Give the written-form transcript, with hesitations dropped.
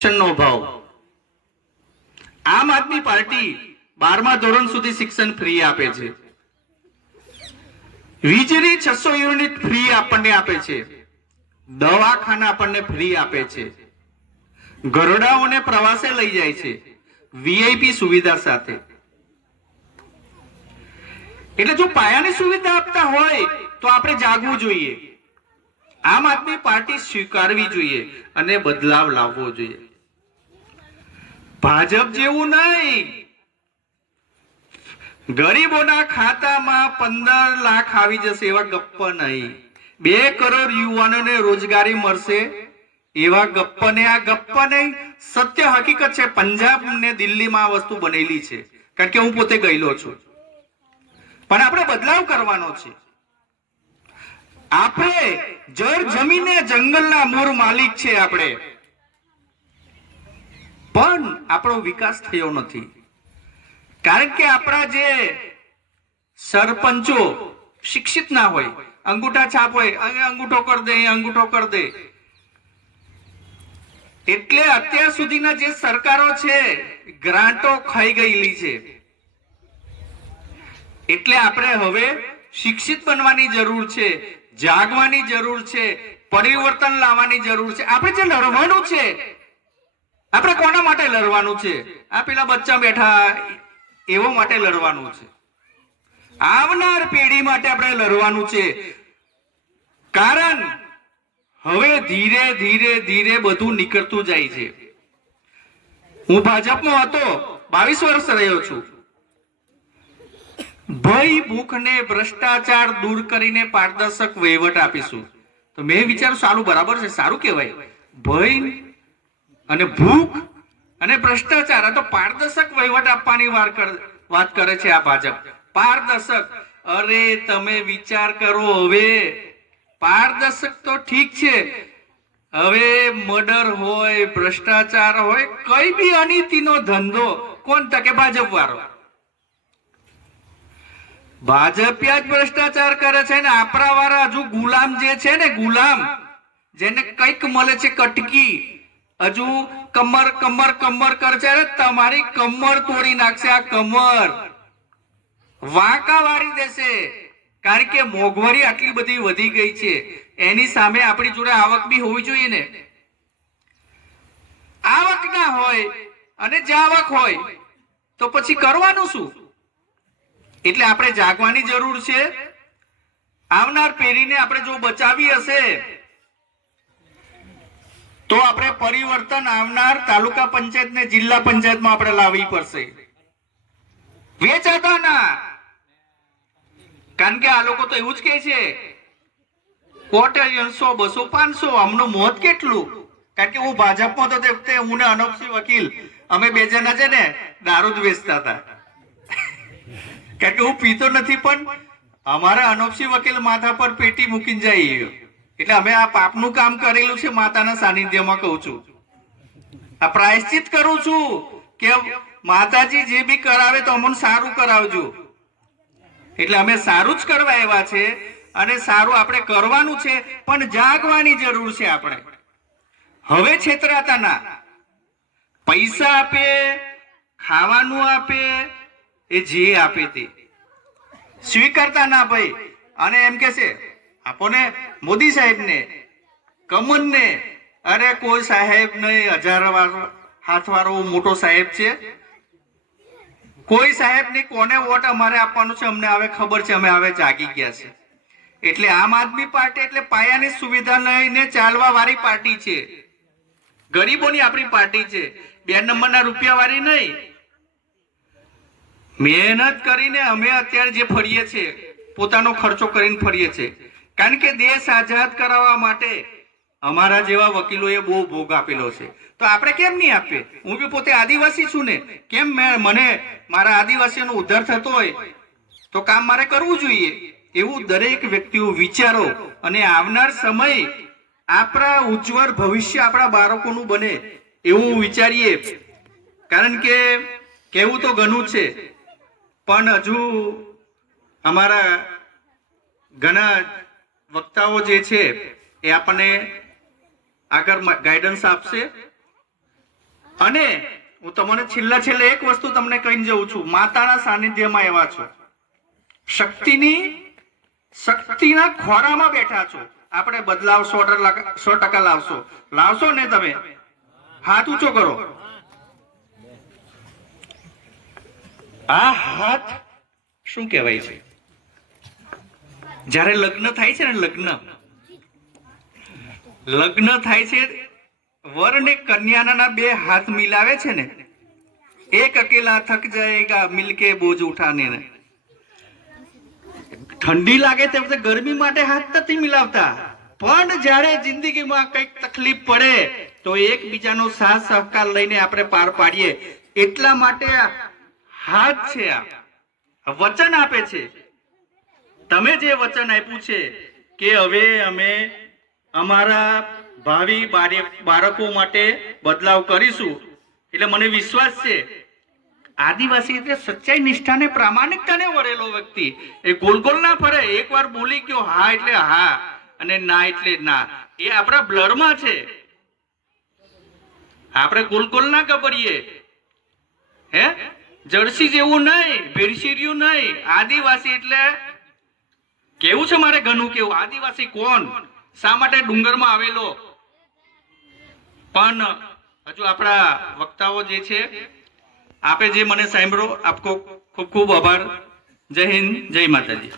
શિક્ષણનો અભાવ. આમ આદમી પાર્ટી 12મા ધોરણ સુધી શિક્ષણ ફ્રી આપે છે. વીજળી 600 યુનિટ ફ્રી આપણને આપે છે. દવાખાના આપણને ફ્રી આપે છે. ઘરડાઓને પ્રવાસે લઈ જાય છે વીઆઈપી સુવિધા સાથે. એટલે જો પાયાની સુવિધા આપતા હોય તો આપણે જાગવું જોઈએ. આમ આદમી પાર્ટી સ્વીકારવી જોઈએ અને બદલાવ લાવવો જોઈએ. ભાજપ જેવું નહીં. ગરીબોના ખાતામાં 15 લાખ આવી જશે એવા ગપ્પા નહીં. 2 કરોડ યુવાનોને રોજગારી મળશે એવા ગપ્પા ને. આ ગપ્પા નહીં, સત્ય હકીકત છે. પંજાબ ને દિલ્હીમાં આ વસ્તુ બનેલી છે, કારણ કે હું પોતે ગયેલો છું. પણ આપણે બદલાવ કરવાનો છે. આપણે જળ જમીને જંગલના મૂળ માલિક છે આપણે, પણ આપણો વિકાસ થયો નથી. કારણ કે આપણા જે સરપંચો શિક્ષિત ના હોય, અંગૂઠા છાપ હોય, અંગૂઠો કર દે, અંગૂઠો કર દે. એટલે અત્યાર સુધીના જે સરકારો છે ગ્રાન્ટો ખાઈ ગયેલી છે. એટલે આપણે હવે શિક્ષિત બનવાની જરૂર છે, જાગવાની જરૂર છે, પરિવર્તન લાવવાની જરૂર છે. આપણે જે લડવાનું છે, આપણે કોના માટે લડવાનું છે? આ પેલા બચ્ચા બેઠા એવો માટે લડવાનું છે. આવનાર પેઢી માટે આપણે લડવાનું છે. કારણ હવે ધીરે ધીરે ધીરે બધું નીકળતું જાય છે. હું ભાજપમાં હતો, 22 વર્ષ રહ્યો છું. ભય, ભૂખ ને ભ્રષ્ટાચાર દૂર કરીને પારદર્શક વહીવટ આપીશું. તો મેં વિચાર્યું સારું, બરાબર છે, સારું કહેવાય. ભય અને ભૂખ અને ભ્રષ્ટાચાર, આ તો પારદર્શક વહીવટ આપવાની વાત કરે છે આ ભાજપ. પારદર્શક, અરે તમે વિચાર કરો. હવે પારદર્શક તો ઠીક છે, હવે મર્ડર હોય, ભ્રષ્ટાચાર હોય, કઈ બી અનીતિનો ધંધો કોણ તકે? ભાજપ વાળો. ભાજપિયા જ ભ્રષ્ટાચાર કરે છે ને આપણા વાળા હજુ ગુલામ જે છે ને, ગુલામ જેને કઈક મળે છે કટકી, હજુ કમર કમર કમર કરે છે. તમારી કમર તોડી નાખશે. આ કમર વાંકા વાળી દેશે. કારણ કે મોંઘવારી આટલી બધી વધી ગઈ છે, એની સામે આપણી જોડે આવક બી હોવી જોઈએ ને. આવક ના હોય અને જાવક હોય તો પછી કરવાનું શું? એટલે આપણે જાગવાની જરૂર છે. આવનાર પેઢીને આપણે જો બચાવી હશે તો આપણે પરિવર્તન આવનાર તાલુકા પંચાયત ને જિલ્લા પંચાયતમાં આપણે લાવવી પડશે. વેચાતા ના. કારણ કે આ લોકો તો એવું જ કહે છે, કોર્ટે 100, 200, 500, આમનું મોત કેટલું? કારણ કે હું ભાજપમાં તો તે હું ને અનોપસિંહ વકીલ અમે 2 જણા છે ને દારૂ જ વેચતા હતા. કારણ કે હું પીતો નથી, પણ અમારા અનોપસિંહ વકીલ માથા પર પેટી મૂકીને જાય. એટલે અમે આ પાપનું કામ કરેલું છે. માતાના સાનિધ્યમાં કહું છું, આ પ્રાયશ્ચિત કરું છું કે માતાજી જે બી કરાવે તો અમને સારું કરાવજો. એટલે અમે સારું જ કરવા આવ્યા છે અને સારું આપણે કરવાનું છે, પણ જાગવાની જરૂર છે. આપણે હવે છેતરાતા ના. પૈસા આપે, ખાવાનું આપે, એ જે આપે તે સ્વીકારતા ના ભાઈ. અને એમ કે છે આપોને મોદી સાહેબ ને, કમન ને, અરે કોઈ સાહેબ નહીં, 1000 હાથ વાળો મોટો સાહેબ છે. કોઈ સાહેબ ની કોને વોટ અમારે આપવાનું છે અમને હવે ખબર છે. અમે હવે જાગી ગયા છે. એટલે આમ આદમી પાર્ટી એટલે પાયાની સુવિધા લઈને ચાલવા વાળી પાર્ટી છે. ગરીબોની આપણી પાર્ટી છે. 2 નંબરના રૂપિયા વાળી નહીં. મહેનત કરીને અમે અત્યારે જે ફરીએ છીએ, પોતાનો ખર્ચો કરીને ફરીએ છીએ. કારણ કે દેશ આઝાદ કરાવવા માટે અમારા જેવા વકીલોએ બહુ ભોગ આપેલો છે. તો આપણે કેમ નહીં આપીએ? હું બી પોતે આદિવાસી છું ને, કેમ મને મારા આદિવાસીઓનો ઉદ્ધાર થતો હોય તો કામ મારે કરવું જોઈએ. એવું દરેક વ્યક્તિઓ વિચારો અને આવનાર સમય આપણા ઉજ્જવળ ભવિષ્ય આપણા બાળકોનું બને એવું વિચારીએ. કારણ કે કહેવું તો ઘણું છે, પણ હજુ અમારા ઘણા વક્તાઓ જે છે એ આપણને આગળ ગાઈડન્સ આપશે. અને હું તમને છેલ્લે એક વસ્તુ તમને કહીને જઉં છું, માતાના સાનિધ્યમાં એવા છો, શક્તિના ખોરામાં બેઠા છો. આપણે બદલાવ 100% લાવશો ને? તમે હાથ ઊંચો કરો. આ હાથ શું કહેવાય છે? જ્યારે લગ્ન થાય છે ને, લગ્ન થાય છે, વર ને કન્યાના બે હાથ મિલાવે છે ને, એક અકેલા થક જાયેગા મિલકે બોझ ઉઠાને. ઠંડી લાગે તે વખતે ગરમી માટે હાથ નથી મિલાવતા, પણ જ્યારે જિંદગીમાં કંઈક તકલીફ પડે તો એકબીજાનો સાથ સહકાર લઈને આપણે પાર પાડીએ, એટલા માટે હાથ છે. આ વચન આપે છે. તમે જે વચન આપ્યું છે કે હવે અમે અમારા ભાવિ બાળકો માટે બદલાવ કરીશું, એટલે મને વિશ્વાસ છે આદિવાસી એટલે સચ્ચાઈ, નિષ્ઠાને, પ્રામાણિકતાને વરેલો વ્યક્તિ. એ ગોલ ના ફરે. એકવાર બોલી ગયો હા એટલે હા અને ના એટલે ના. એ આપણા બ્લડમાં છે. આપણે ગોલ ના ગબડીએ. હે જર્સી જેવું નહીં, ભેળસીર્યું નહીં. આદિવાસી એટલે કેવું છે મારે ઘણું કેવું. આદિવાસી કોણ, શા માટે ડુંગરમાં આવેલો? પણ હજુ આપણા વક્તાઓ જે છે, આપે જે મને સાંભળો, આપકો ખૂબ ખૂબ આભાર. જય હિન્દ, જય માતાજી.